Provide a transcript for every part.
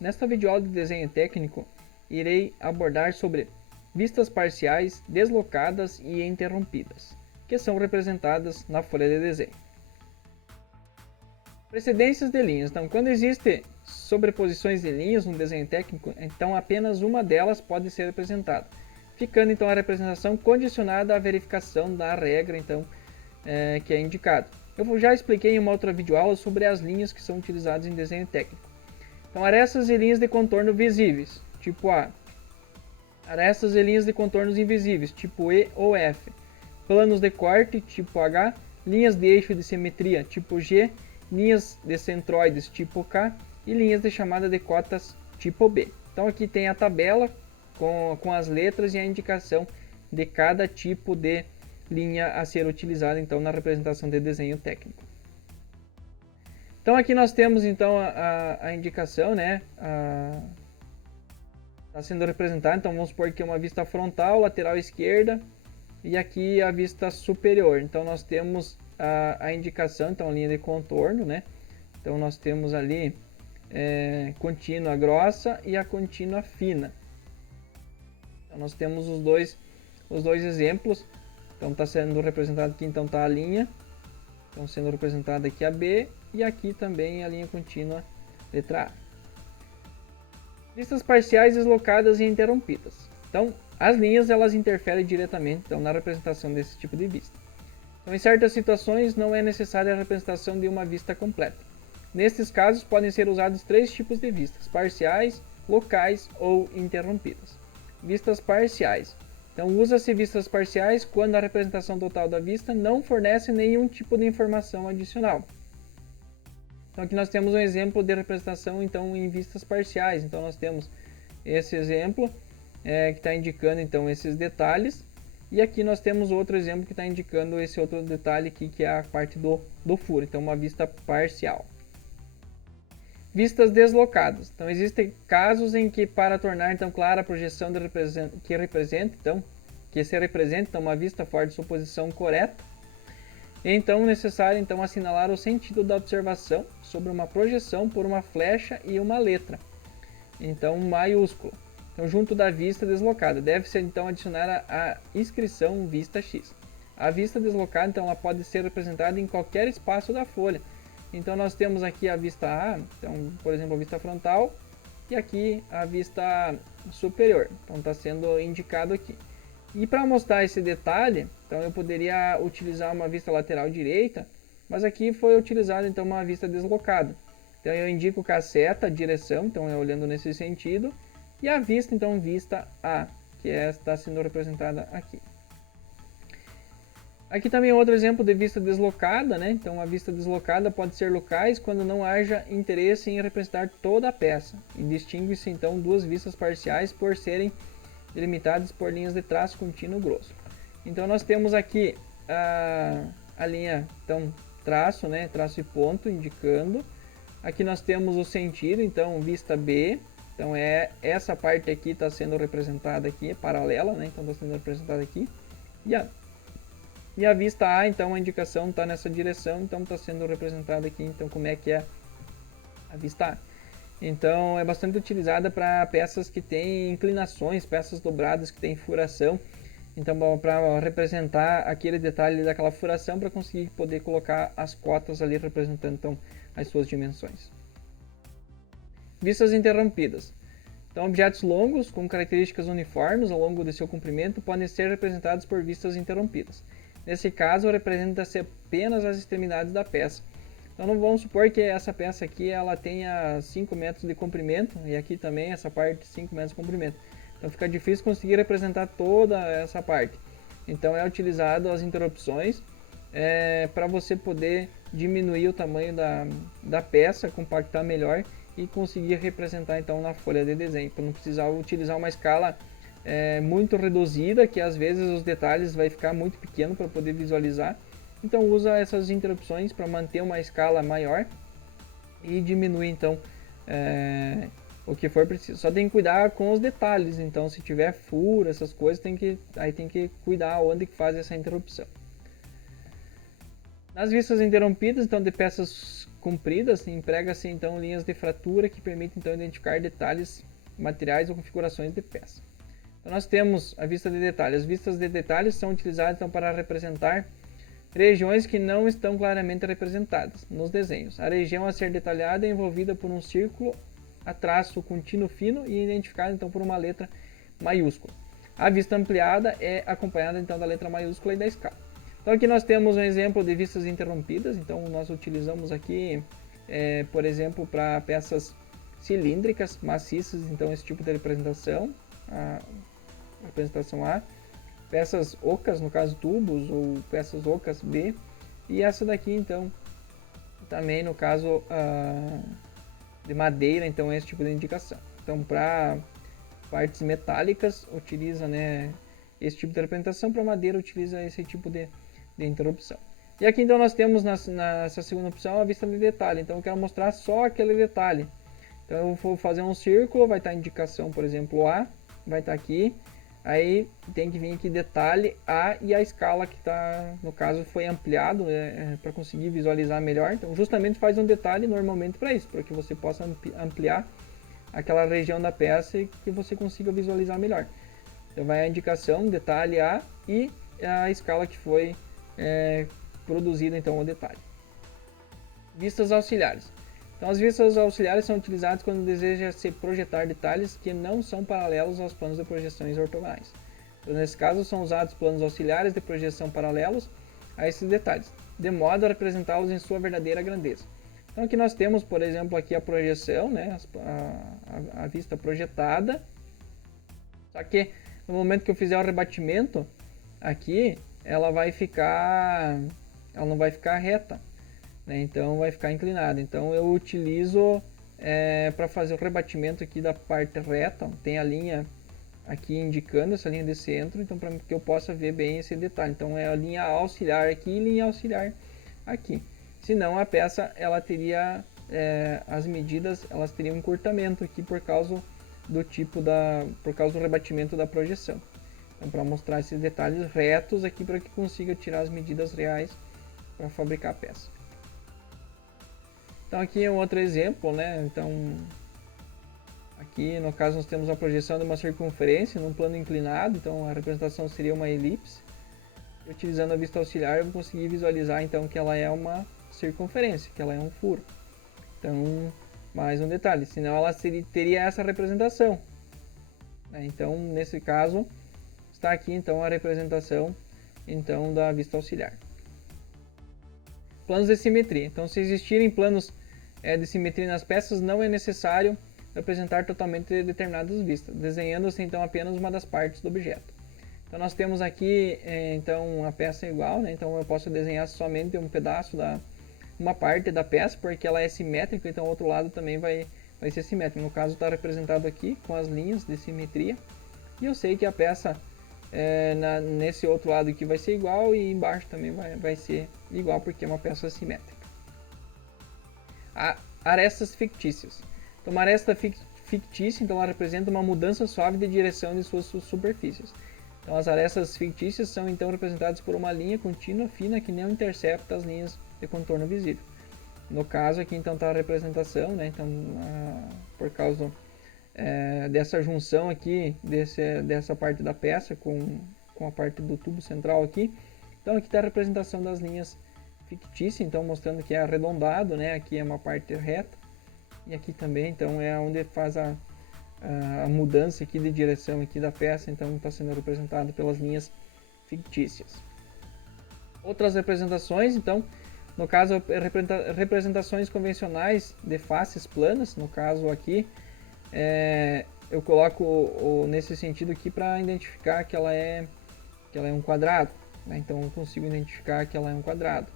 Nesta videoaula de desenho técnico, irei abordar sobre vistas parciais, deslocadas e interrompidas, que são representadas na folha de desenho. Precedências de linhas. Então, quando existe sobreposições de linhas no desenho técnico, então apenas uma delas pode ser representada, ficando então a representação condicionada à verificação da regra então, que é indicado. Eu já expliquei em uma outra videoaula sobre as linhas que são utilizadas em desenho técnico. Então, arestas e linhas de contorno visíveis, tipo A. Arestas e linhas de contornos invisíveis, tipo E ou F. Planos de corte, tipo H. Linhas de eixo de simetria, tipo G. Linhas de centroides, tipo K. E linhas de chamada de cotas, tipo B. Então, aqui tem a tabela com as letras e a indicação de cada tipo de linha a ser utilizada então, na representação de desenho técnico. Então aqui nós temos então a indicação, né? Está sendo representada, então vamos supor que é uma vista frontal, lateral esquerda e aqui a vista superior. Então nós temos a indicação, então a linha de contorno, né? Então nós temos ali contínua grossa e a contínua fina. Então nós temos os dois exemplos. Então está sendo representado aqui, então está a linha. Então sendo representada aqui a B e aqui também a linha contínua letra A. Vistas parciais deslocadas e interrompidas. Então as linhas elas interferem diretamente então, na representação desse tipo de vista. Então em certas situações não é necessária a representação de uma vista completa. Nestes casos podem ser usados três tipos de vistas: parciais, locais ou interrompidas. Vistas parciais. Então, usa-se vistas parciais quando a representação total da vista não fornece nenhum tipo de informação adicional. Então, aqui nós temos um exemplo de representação então, em vistas parciais. Então, nós temos esse exemplo que está indicando então, esses detalhes. E aqui nós temos outro exemplo que está indicando esse outro detalhe aqui, que é a parte do furo. Então, uma vista parcial. Vistas deslocadas. Então, existem casos em que, para tornar então clara a projeção que se representa uma vista fora de sua posição correta, é então necessário então assinalar o sentido da observação sobre uma projeção por uma flecha e uma letra, então maiúsculo. Então, junto da vista deslocada, deve-se então adicionar a inscrição vista X. A vista deslocada então ela pode ser representada em qualquer espaço da folha. Então nós temos aqui a vista A, então, por exemplo, a vista frontal, e aqui a vista superior. Então está sendo indicado aqui. E para mostrar esse detalhe, então eu poderia utilizar uma vista lateral direita, mas aqui foi utilizada então uma vista deslocada. Então eu indico com a seta a direção, então é olhando nesse sentido, e a vista, então vista A, que está sendo representada aqui. Aqui também outro exemplo de vista deslocada, né? Então a vista deslocada pode ser locais quando não haja interesse em representar toda a peça. E distingue-se então duas vistas parciais por serem delimitadas por linhas de traço contínuo grosso. Então nós temos aqui a linha, então traço, né? Traço e ponto indicando. Aqui nós temos o sentido, então vista B. Então essa parte aqui está sendo representada aqui, paralela, né? Então está sendo representada aqui. E a vista A, então a indicação está nessa direção, então está sendo representada aqui, então como é que é a vista A. Então é bastante utilizada para peças que têm inclinações, peças dobradas que têm furação. Então para representar aquele detalhe daquela furação, para conseguir poder colocar as cotas ali representando então, as suas dimensões. Vistas interrompidas. Então objetos longos com características uniformes ao longo de seu comprimento podem ser representados por vistas interrompidas. Nesse caso, representa-se apenas as extremidades da peça. Então, vamos supor que essa peça aqui ela tenha 5 metros de comprimento, e aqui também essa parte 5 metros de comprimento. Então, fica difícil conseguir representar toda essa parte. Então, é utilizado as interrupções para você poder diminuir o tamanho da peça, compactar melhor e conseguir representar então na folha de desenho, para não precisar utilizar uma escala muito reduzida, que às vezes os detalhes vai ficar muito pequeno para poder visualizar. Então usa essas interrupções para manter uma escala maior e diminuir então o que for preciso. Só tem que cuidar com os detalhes, então se tiver furo, essas coisas, aí tem que cuidar onde que faz essa interrupção. Nas vistas interrompidas, então de peças compridas, emprega-se então linhas de fratura que permitem então identificar detalhes, materiais ou configurações de peça. Então nós temos a vista de detalhes. As vistas de detalhes são utilizadas então para representar regiões que não estão claramente representadas nos desenhos. A região a ser detalhada é envolvida por um círculo a traço contínuo fino e identificada então por uma letra maiúscula. A vista ampliada é acompanhada então da letra maiúscula e da escala. Então aqui nós temos um exemplo de vistas interrompidas. Então nós utilizamos aqui, por exemplo, para peças cilíndricas, maciças, então esse tipo de representação, a representação A. Peças ocas, no caso tubos, ou peças ocas B. E essa daqui então, também no caso de madeira, então esse tipo de indicação. Então para partes metálicas utiliza, né, esse tipo de representação, para madeira utiliza esse tipo de interrupção. E aqui então nós temos nessa segunda opção a vista de detalhe. Então eu quero mostrar só aquele detalhe. Então eu vou fazer um círculo, vai estar a indicação, por exemplo, A, vai estar aqui. Aí tem que vir aqui detalhe A e a escala que está, no caso, foi ampliado, para conseguir visualizar melhor. Então justamente faz um detalhe normalmente para isso, para que você possa ampliar aquela região da peça e que você consiga visualizar melhor. Então vai a indicação, detalhe A e a escala que foi produzida, então o detalhe. Vistas auxiliares. Então as vistas auxiliares são utilizadas quando deseja se projetar detalhes que não são paralelos aos planos de projeções ortogonais. Então, nesse caso são usados planos auxiliares de projeção paralelos a esses detalhes, de modo a representá-los em sua verdadeira grandeza. Então aqui nós temos, por exemplo, aqui a projeção, né, a vista projetada. Só que no momento que eu fizer o rebatimento aqui, ela não vai ficar reta, né? Então vai ficar inclinada. Então eu utilizo para fazer o rebatimento aqui da parte reta, tem a linha aqui indicando essa linha de centro, então para que eu possa ver bem esse detalhe. Então é a linha auxiliar aqui e linha auxiliar aqui. Senão a peça ela teria as medidas, elas teriam um encurtamento aqui por causa do rebatimento da projeção. Então para mostrar esses detalhes retos aqui para que consiga tirar as medidas reais para fabricar a peça. Então aqui é um outro exemplo, né? Então aqui no caso nós temos a projeção de uma circunferência num plano inclinado, então a representação seria uma elipse. E utilizando a vista auxiliar eu vou conseguir visualizar então que ela é uma circunferência, que ela é um furo. Então mais um detalhe, senão ela teria essa representação, né? Então nesse caso está aqui então a representação então da vista auxiliar. Planos de simetria. Então se existirem planos de simetria nas peças, não é necessário representar totalmente determinadas vistas, desenhando-se então apenas uma das partes do objeto. Então nós temos aqui então a peça é igual, né? Então eu posso desenhar somente um pedaço uma parte da peça, porque ela é simétrica, então o outro lado também vai ser simétrico. No caso está representado aqui com as linhas de simetria, e eu sei que a peça nesse outro lado aqui vai ser igual e embaixo também vai ser igual, porque é uma peça simétrica. Arestas fictícias. Então uma aresta fictícia, então ela representa uma mudança suave de direção de suas superfícies. Então as arestas fictícias são então representadas por uma linha contínua fina que não intercepta as linhas de contorno visível. No caso aqui então está a representação, né? Então por causa dessa junção aqui dessa parte da peça com a parte do tubo central aqui, então aqui está a representação das linhas fictícias, então mostrando que é arredondado, né? Aqui é uma parte reta e aqui também então é onde faz a mudança aqui de direção aqui da peça, então está sendo representado pelas linhas fictícias. Outras representações, então no caso representações convencionais de faces planas, no caso aqui eu coloco nesse sentido aqui para identificar que ela é um quadrado, né? Então eu consigo identificar que ela é um quadrado.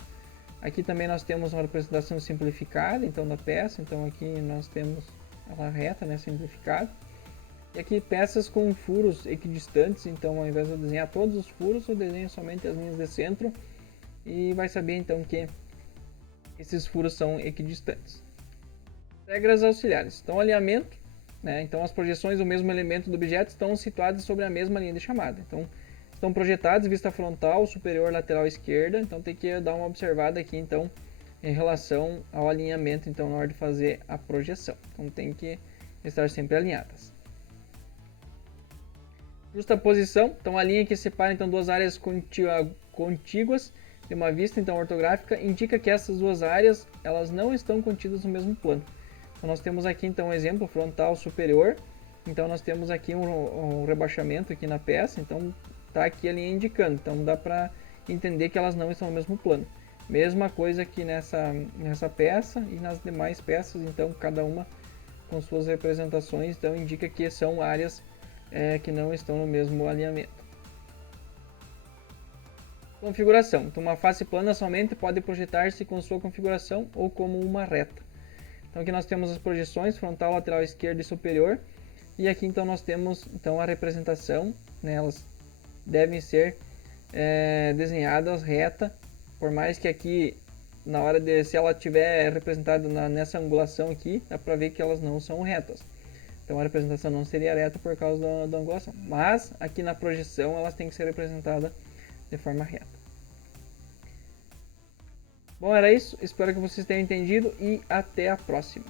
Aqui também nós temos uma representação simplificada então da peça, então aqui nós temos ela reta, né, simplificada. E aqui peças com furos equidistantes, então ao invés de eu desenhar todos os furos, eu desenho somente as linhas de centro e vai saber então que esses furos são equidistantes. Regras auxiliares. Então alinhamento, né? Então as projeções do mesmo elemento do objeto estão situadas sobre a mesma linha de chamada. Então estão projetados vista frontal, superior, lateral, esquerda. Então tem que dar uma observada aqui então em relação ao alinhamento, então, na hora de fazer a projeção. Então, tem que estar sempre alinhadas. Justaposição, então a linha que separa então duas áreas contíguas de uma vista então ortográfica indica que essas duas áreas elas não estão contidas no mesmo plano. Então nós temos aqui então um exemplo frontal superior. Então nós temos aqui um rebaixamento aqui na peça, então está aqui a linha indicando, então dá para entender que elas não estão no mesmo plano. Mesma coisa aqui nessa peça e nas demais peças, então cada uma com suas representações, então indica que são áreas que não estão no mesmo alinhamento. Configuração. Então uma face plana somente pode projetar-se com sua configuração ou como uma reta. Então aqui nós temos as projeções frontal, lateral esquerda e superior. E aqui então nós temos então a representação, né? Elas devem ser desenhadas reta, por mais que aqui na hora de se ela estiver representada nessa angulação aqui, dá para ver que elas não são retas. Então a representação não seria reta por causa da angulação, mas aqui na projeção elas têm que ser representadas de forma reta. Bom, era isso, espero que vocês tenham entendido e até a próxima.